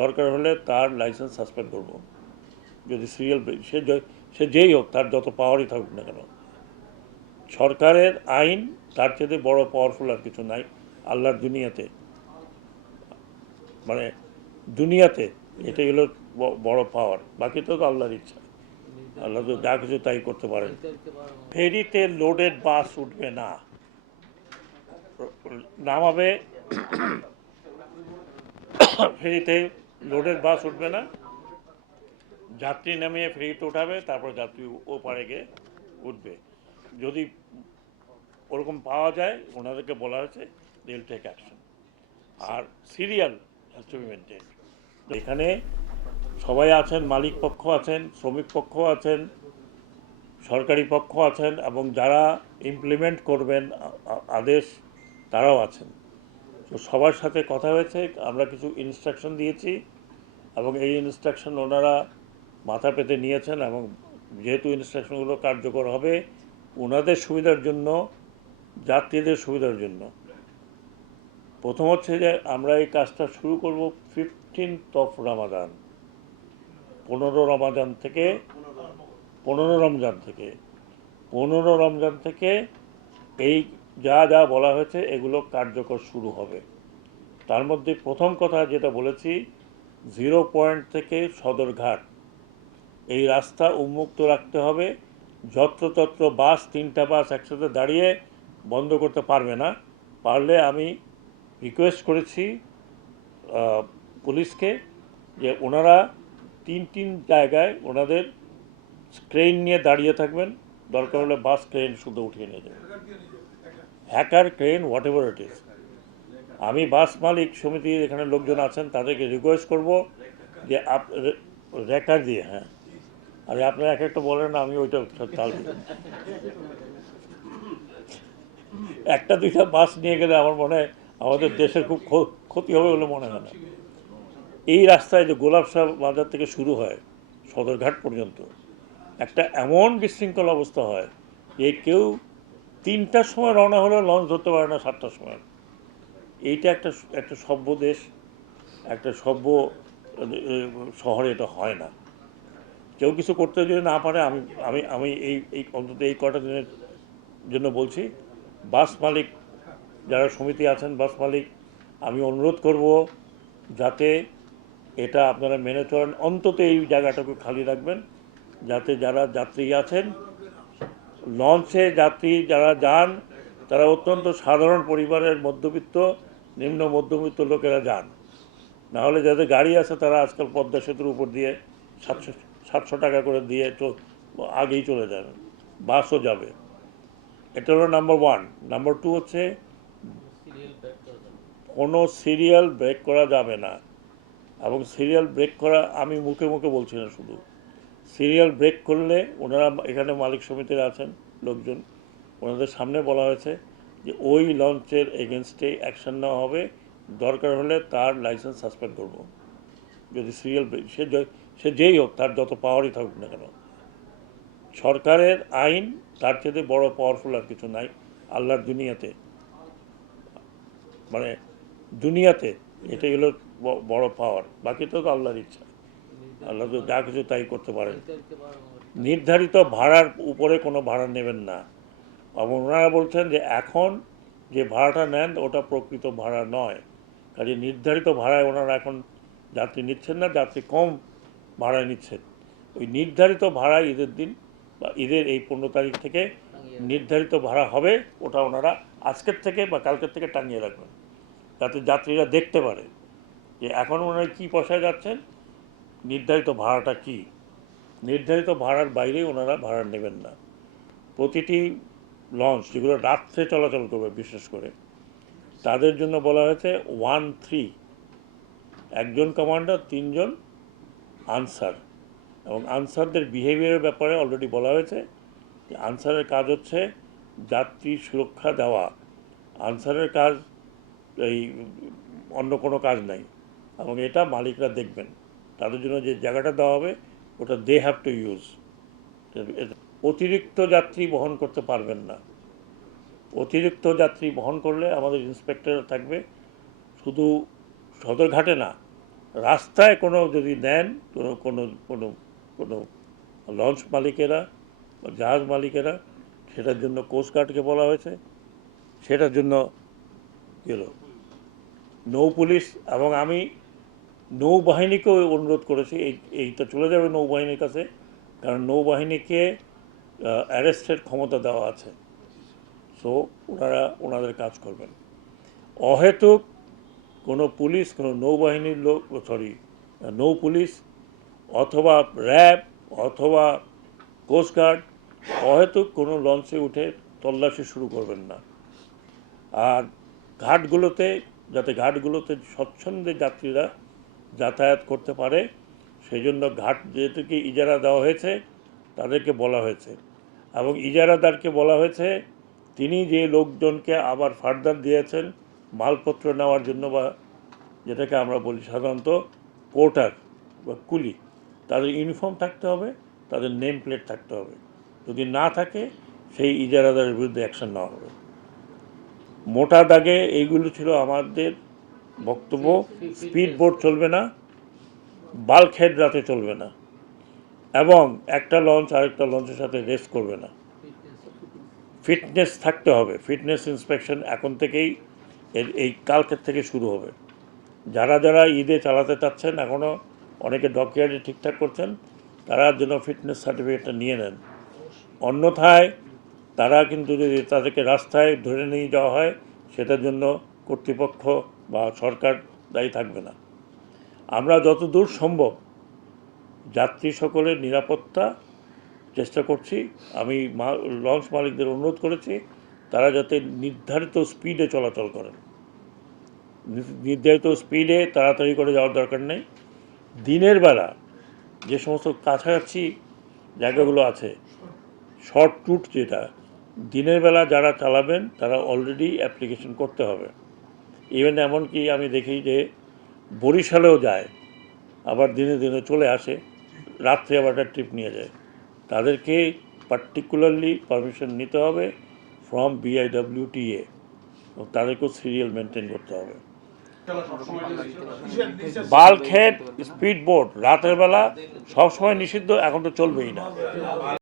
দরকার হলে তার লাইসেন্স সাসপেন্ড করব। যদি সিরিয়াল সে যেই হোক, তার যত পাওয়ারই থাকুক না কেন। সরকারের আইন তার চেয়ে বড় পাওয়ারফুল আর কিছু নাই আল্লাহর দুনিয়াতে। মানে দুনিয়াতে এটাই হলো বড় পাওয়ার, বাকি তো আল্লাহর ইচ্ছা। আল্লাহ তো যা কিছু তাই করতে পারেন। ফেরিতে লোডেড বাস উঠবে না, নামাবে। ফেরিতে লোডেড বাস উঠবে না, যাত্রী নামিয়ে ফেরিতে উঠাবে, তারপর যাত্রী ওপারে গিয়ে উঠবে। যদি ওরকম পাওয়া যায়, ওনাদেরকে বলা হয়েছে দে উইল টেক অ্যাকশন। আর serial has to be maintain. এখানে সবাই আছেন, মালিক পক্ষ আছেন, শ্রমিক পক্ষ আছেন, সরকারি পক্ষ আছেন, এবং যারা ইমপ্লিমেন্ট করবেন আদেশ তারাও আছেন। তো সবার সাথে কথা হয়েছে, আমরা কিছু ইনস্ট্রাকশন দিয়েছি এবং এই ইনস্ট্রাকশন ওনারা মাথা পেতে নিয়েছেন। এবং যেহেতু ইনস্ট্রাকশনগুলো কার্যকর হবে ওনাদের সুবিধার জন্য, যাত্রীদের সুবিধার জন্য, প্রথম হচ্ছে যে আমরা এই কাজটা শুরু করব 15th রমাদান, 15 রমজান থেকে 15 রমজান থেকে এই যা যা বলা হয়েছে এগুলো কার্যকর শুরু হবে। তার মধ্যে প্রথম কথা যেটা বলেছি, 0 পয়েন্ট থেকে সদরঘাট এই রাস্তা উন্মুক্ত রাখতে হবে। যত্রতত্র বাস, 3টা বাস একসাথে দাঁড়িয়ে বন্ধ করতে পারবে না। পারলে আমি রিকোয়েস্ট করেছি পুলিশকে যে ওনারা 3 জায়গায় ওনাদের ক্রেন নিয়ে দাঁড়িয়ে থাকবেন, দরকার হলে বাস ক্রেন শুধু উঠিয়ে নিয়ে যাবেন, hacker crane what ever it is. আমি বাস মালিক সমিতির এখানে লোকজন আছেন, তাদেরকে রিকোয়েস্ট করব যে রেকার দিয়ে, হ্যাঁ, আর আপনারা এক একটা বলেন না, আমি ওইটা তাল দিই। একটা দুইটা বাস নিয়ে গেলে আমার মনে হয় আমাদের দেশের খুব ক্ষতি হবে বলে মনে হয় না। এই রাস্তায় যে গোলাপ শাহ বাজার থেকে শুরু হয় সদরঘাট পর্যন্ত একটা এমন বিশৃঙ্খল অবস্থা হয় যে কেউ 3টার সময় রওনা হলেও লঞ্চ ধরতে পারে না 7টার সময়। এইটা একটা সভ্য দেশ, একটা সভ্য শহরে এটা হয় না। কেউ কিছু করতে যদি না পারে, আমি আমি আমি এই অন্তত এই কটা দিনের জন্য বলছি, বাস মালিক যারা সমিতি আছেন, বাস মালিক, আমি অনুরোধ করব যাতে এটা আপনারা মেনে চলেন। অন্তত এই জায়গাটাকে খালি রাখবেন, যাতে যারা যাত্রী আছেন, লঞ্চে যাত্রী যারা যান তারা অত্যন্ত সাধারণ পরিবারের মধ্যবিত্ত, নিম্ন মধ্যবিত্ত লোকেরা যান। নাহলে যাদের গাড়ি আছে তারা আজকাল পদ্মা সেতুর উপর দিয়ে 700 টাকা করে দিয়ে আগেই চলে যাবেন, বাসও যাবে। এটা হলো নাম্বার 1। নাম্বার 2 হচ্ছে কোনো সিরিয়াল ব্রেক করা যাবে না। এবং সিরিয়াল ব্রেক করা আমি মুখে মুখে বলছি না, শুধু সিরিয়াল ব্রেক করলে ওনারা এখানে মালিক সমিতির আছেন লোকজন, ওনাদের সামনে বলা হয়েছে যে ওই লঞ্চের এগেনস্টে অ্যাকশন নেওয়া হবে, দরকার হলে তার লাইসেন্স সাসপেন্ড করব। যদি সিরিয়াল ব্রেক সে যেই হোক, তার যত পাওয়ারই থাকুক না কেন। সরকারের আইন তার চেয়ে বড় পাওয়ারফুল আর কিছু নাই আল্লাহর দুনিয়াতে। মানে দুনিয়াতে এটাই হলো বড় পাওয়ার, বাকি তো আল্লাহর ইচ্ছা। আল্লাহ তো যা কিছু তাই করতে পারেন। নির্ধারিত ভাড়ার উপরে কোনো ভাড়া নেবেন না। এবং ওনারা বলছেন যে এখন যে ভাড়াটা নেন ওটা প্রকৃত ভাড়া নয়, কাজে নির্ধারিত ভাড়ায় ওনারা এখন যাত্রী নিচ্ছেন না, যাত্রী কম ভাড়ায় নিচ্ছেন। ওই নির্ধারিত ভাড়ায় ঈদের দিন বা ঈদের এই 15 তারিখ থেকে নির্ধারিত ভাড়া হবে, ওটা ওনারা আজকের থেকে বা কালকের থেকে টাঙিয়ে রাখবেন, যাতে যাত্রীরা দেখতে পারে যে এখন ওনারা কী পয়সায় যাচ্ছেন, নির্ধারিত ভাড়াটা কী। নির্ধারিত ভাড়ার বাইরে ওনারা ভাড়া নেবেন না। প্রতিটি লঞ্চ যেগুলো রাত্রে চলাচল করবে বিশেষ করে, তাদের জন্য বলা হয়েছে 1-3, একজন কমান্ডার, 3 জন আনসার। এবং আনসারদের বিহেভিয়ারের ব্যাপারে অলরেডি বলা হয়েছে যে আনসারের কাজ হচ্ছে যাত্রী সুরক্ষা দেওয়া। আনসারের কাজ এই অন্য কোনো কাজ নাই। এবং এটা মালিকরা দেখবেন, তাদের জন্য যে জায়গাটা দেওয়া হবে ওটা দে হ্যাভ টু ইউজ। অতিরিক্ত যাত্রী বহন করতে পারবেন না। অতিরিক্ত যাত্রী বহন করলে আমাদের ইন্সপেক্টর থাকবে, শুধু সদরঘাটে না, রাস্তায় কোনো যদি নেন কোনো কোনো কোনো কোনো লঞ্চ মালিকেরা বা জাহাজ মালিকেরা, সেটার জন্য কোস্টগার্ডকে বলা হয়েছে, সেটার জন্য কী হলো নৌ পুলিশ, এবং আমি নৌবাহিনীকেও অনুরোধ করেছি এইটা চলে যাবে নৌবাহিনীর কাছে, কারণ নৌবাহিনীকে অ্যারেস্টের ক্ষমতা দেওয়া আছে। সো ওনারা ওনাদের কাজ করবেন। অহেতুক কোনো পুলিশ, কোনো নৌবাহিনীর লোক, সরি নৌ পুলিশ অথবা র্যাব অথবা কোস্টগার্ড অহেতুক কোনো লঞ্চে উঠে তল্লাশি শুরু করবেন না। আর ঘাটগুলোতে যাতে ঘাটগুলোতে স্বচ্ছন্দে যাত্রীরা যাতায়াত করতে পারে, সেই জন্য ঘাট যেহেতুকে ইজারা দেওয়া হয়েছে তাদেরকে বলা হয়েছে, এবং ইজারাদারকে বলা হয়েছে তিনি যে লোকজনকে আবার ফার্দার দিয়েছেন মালপত্র নেওয়ার জন্য, বা যেটাকে আমরা বলি সাধারণত পোর্টার বা কুলি, তাদের ইউনিফর্ম থাকতে হবে, তাদের নেম প্লেট থাকতে হবে। যদি না থাকে সেই ইজারাদারের বিরুদ্ধে অ্যাকশন নেওয়া হবে। মোটা দাগে এইগুলো ছিল আমাদের বক্তব্য। স্পিড বোট চলবে না, বাল্ক হেড রাতে চলবে না, এবং একটা লঞ্চ আরেকটা লঞ্চের সাথে রেস করবে না। ফিটনেস থাকতে হবে, ফিটনেস ইন্সপেকশন এখন থেকেই এই কালকের থেকে শুরু হবে। যারা যারা ঈদে চালাতে চাচ্ছেন, এখনও অনেকে ডকইয়ার্ডে ঠিকঠাক করছেন, তারা যেন ফিটনেস সার্টিফিকেটটা নিয়ে নেন। অন্যথায় তারা কিন্তু যদি তাদেরকে রাস্তায় ধরে নিয়ে যাওয়া হয়, সেটার জন্য কর্তৃপক্ষ বা সরকার দায়ী থাকবে না। আমরা যতদূর সম্ভব যাত্রী সকলের নিরাপত্তা চেষ্টা করছি। আমি লঞ্চ মালিকদের অনুরোধ করেছি তারা যাতে নির্ধারিত স্পিডে চলাচল করেন। নির্ধারিত স্পিডে তাড়াতাড়ি করে যাওয়ার দরকার নেই। দিনের বেলা যে সমস্ত কাছাকাছি জায়গাগুলো আছে, শর্ট রুট যেটা, দিনের বেলা যারা চালাবেন তারা অলরেডি অ্যাপ্লিকেশন করতে হবে। ইভেন এমনকি আমি দেখি যে বরিশালেও যায়, আবার দিনে দিনে চলে আসে, রাত্রে আবার একটা ট্রিপ নিয়ে যায়। তাদেরকে পার্টিকুলারলি পারমিশন নিতে হবে ফ্রম BIWTA, এবং তাদেরকেও সিরিয়াল মেনটেন করতে হবে। বাল্ক হেড স্পিড বোট রাতের বেলা সবসময় নিষিদ্ধ, এখন তো চলবেই না।